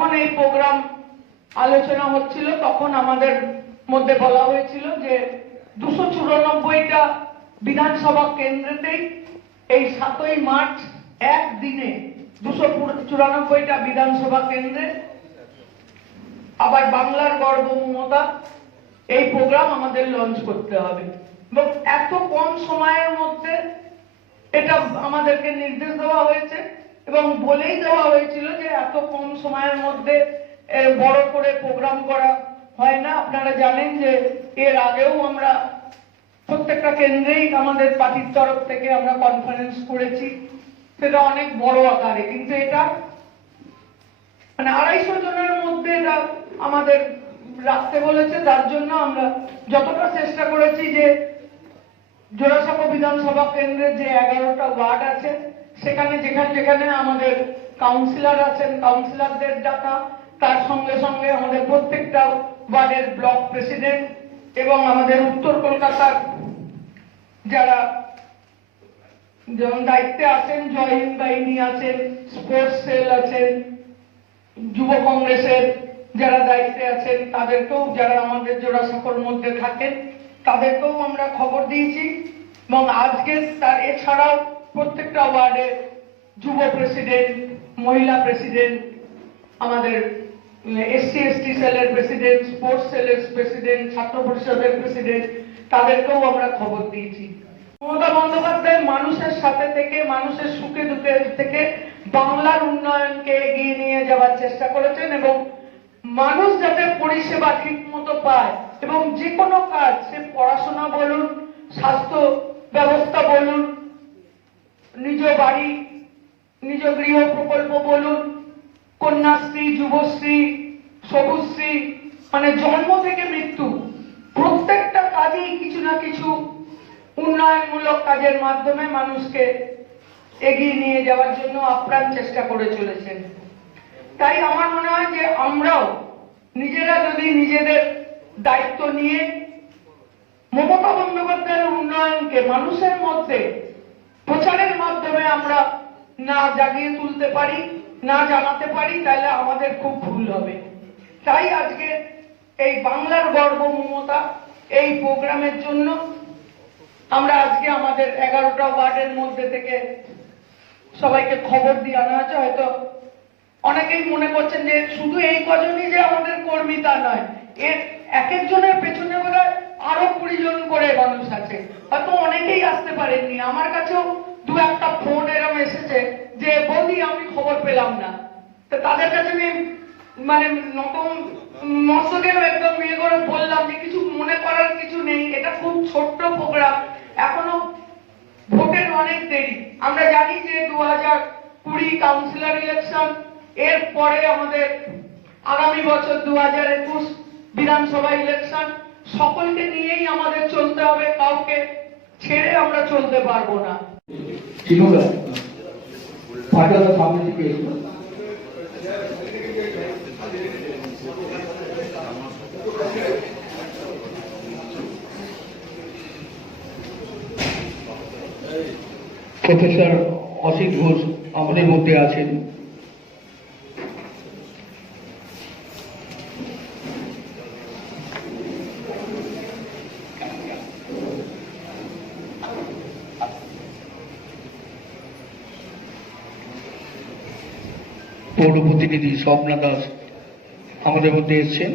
যখন এই প্রোগ্রাম আলোচনা হচ্ছিল তখন আমাদের মধ্যে বলা হয়েছিল যে 294টা বিধানসভা কেন্দ্রেতেই এই 7ই মার্চ একদিনে 294টা বিধানসভা কেন্দ্রে আবার বাংলার গর্ব মমতা এই প্রোগ্রাম আমাদের লঞ্চ করতে হবে। এবং এত কম সময়ের মধ্যে এটা আমাদেরকে নির্দেশ দেওয়া হয়েছে এবং বলেই দেওয়া হয়েছিল যে এত কম সময়ের মধ্যে বড় করে প্রোগ্রাম করা হয় না। আপনারা জানেন যে এর আগেও আমরা প্রত্যেকটা কেন্দ্রেই আমাদের পার্টির তরফ থেকে আমরা কনফারেন্স করেছি, সেটা অনেক বড় আকারে, কিন্তু এটা মানে 250 জনের মধ্যে এটা আমাদের রাখতে বলেছে। তার জন্য আমরা যতটা চেষ্টা করেছি যে জোড়াসাঁকো বিধানসভা কেন্দ্রের যে 11টা ওয়ার্ড আছে সেখানে যেখানে যেখানে আমাদের কাউন্সিলর আছেন কাউন্সিলরদের ডাকা, তার সঙ্গে সঙ্গে আমাদের প্রত্যেকটা ওয়ার্ডের ব্লক প্রেসিডেন্ট এবং আমাদের উত্তর কলকাতার যারা যেমন দায়িত্বে আছেন, জয় হিন্দ বাহিনী আছেন, স্পোর্টস সেল আছেন, যুব কংগ্রেসের যারা দায়িত্বে আছেন তাদেরকেও, যারা আমাদের জোড়াসাঁকোর মধ্যে থাকেন তাদেরকেও আমরা খবর দিয়েছি। এবং আজকে তার এছাড়াও প্রত্যেকটা ওয়ার্ডে যুব প্রেসিডেন্ট, মহিলা প্রেসিডেন্ট, আমাদের এসসি এসটি সেলের প্রেসিডেন্ট, স্পোর্টস সেলের প্রেসিডেন্ট, ছাত্র পরিষদের প্রেসিডেন্ট, তাদেরকেও আমরা খবর দিয়েছি। মমতা বন্দ্যোপাধ্যায় মানুষের সাথে থেকে, মানুষের সুখে দুঃখে থেকে বাংলার উন্নয়নকে এগিয়ে নিয়ে যাওয়ার চেষ্টা করেছেন এবং মানুষ যাতে পরিষেবা ঠিক মতো পায় এবং যে কোনো কাজ, সে পড়াশোনা বলুন, স্বাস্থ্য ব্যবস্থা বলুন, নিজ বাড়ি, নিজ গৃহ প্রকল্প বলুন, কন্যাশ্রী, যুবশ্রী, সবুজশ্রী, মানে জন্ম থেকে মৃত্যু প্রত্যেকটা কাজেই কিছু না কিছু উন্নয়নমূলক কাজের মাধ্যমে মানুষকে এগিয়ে নিয়ে যাওয়ার জন্য আপ্রাণ চেষ্টা করে চলেছেন। তাই আমার মনে হয় যে আমরাও নিজেরা যদি নিজেদের দায়িত্ব নিয়ে মমতা বন্দ্যোপাধ্যায়ের উন্নয়নকে মানুষের মধ্যে প্রচারের মাধ্যমে আমরা না জাগিয়ে তুলতে পারি, না জানাতে পারি, তাহলে আমাদের খুব ভুল হবে। তাই আজকে এই বাংলার গর্ব মমতা এই প্রোগ্রামের জন্য আমরা আজকে আমাদের 11টা ওয়ার্ডের মধ্যে থেকে সবাইকে খবর দিয়ে আনা হয়েছে। হয়তো অনেকেই মনে করছেন যে শুধু এই কজনই যে আমাদের কর্মী তা নয়, এর এক একজনের পেছনে বোধহয় আরো 20 জন করে মানুষ আছে, হয়তো অনেকেই আসতে পারেননি। আমার কাছেও 2-1টা ফোন এরকম এসেছে যে বৌদি আমি খবর পেলাম না, তো তাদের কাছে আমি মানে নতুন মস্তকের একদম ইয়ে করে বললাম যে কিছু মনে করার কিছু নেই, এটা খুব ছোট্ট প্রোগ্রাম, এখনো ভোটের অনেক দেরি। আমরা জানি যে 2020 কাউন্সিলর ইলেকশন, এর পরে আমাদের আগামী বছর 2021 বিধানসভা ইলেকশন, সকলকে নিয়েই আমাদের চলতে হবে, কাউকে ছেড়ে আমরা চলতে পারবো না। প্রফেসর অসিত ঘোষ আমাদের মধ্যে আছেন। পৌর প্রতিনিধি স্বপ্না দাস আমাদের মধ্যে এসছেন।